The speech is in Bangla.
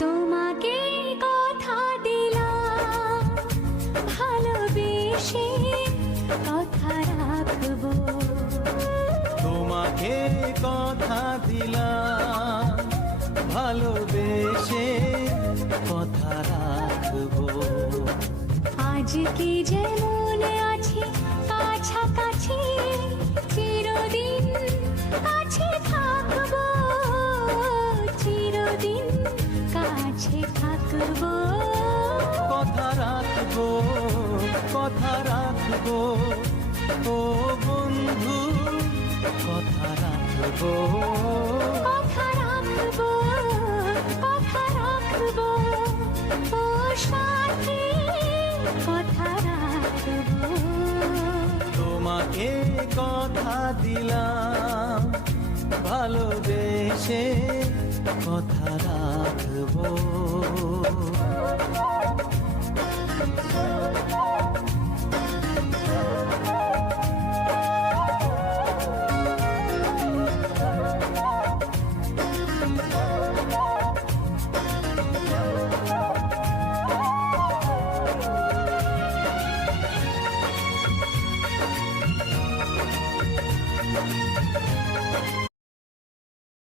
তোমাকে কথা দিলাম ভালোবেসে কথা রাখবো, তোমাকে কথা দিলাম ভালোবেসে কথা রাখবো। আজকে যেমন আছি কাছাকাছি চিরদিন কাছে থাকবো, চিরদিন কাছে থাকবো। কথা রাখবো, কথা রাখবো, ও বন্ধু কথা রাখবো। কথা রাখবো, কথা রাখবো, ও সাথী কথা রাখবো। তোমাকে কথা দিলাম ভালোবেসে কথা রাখবো।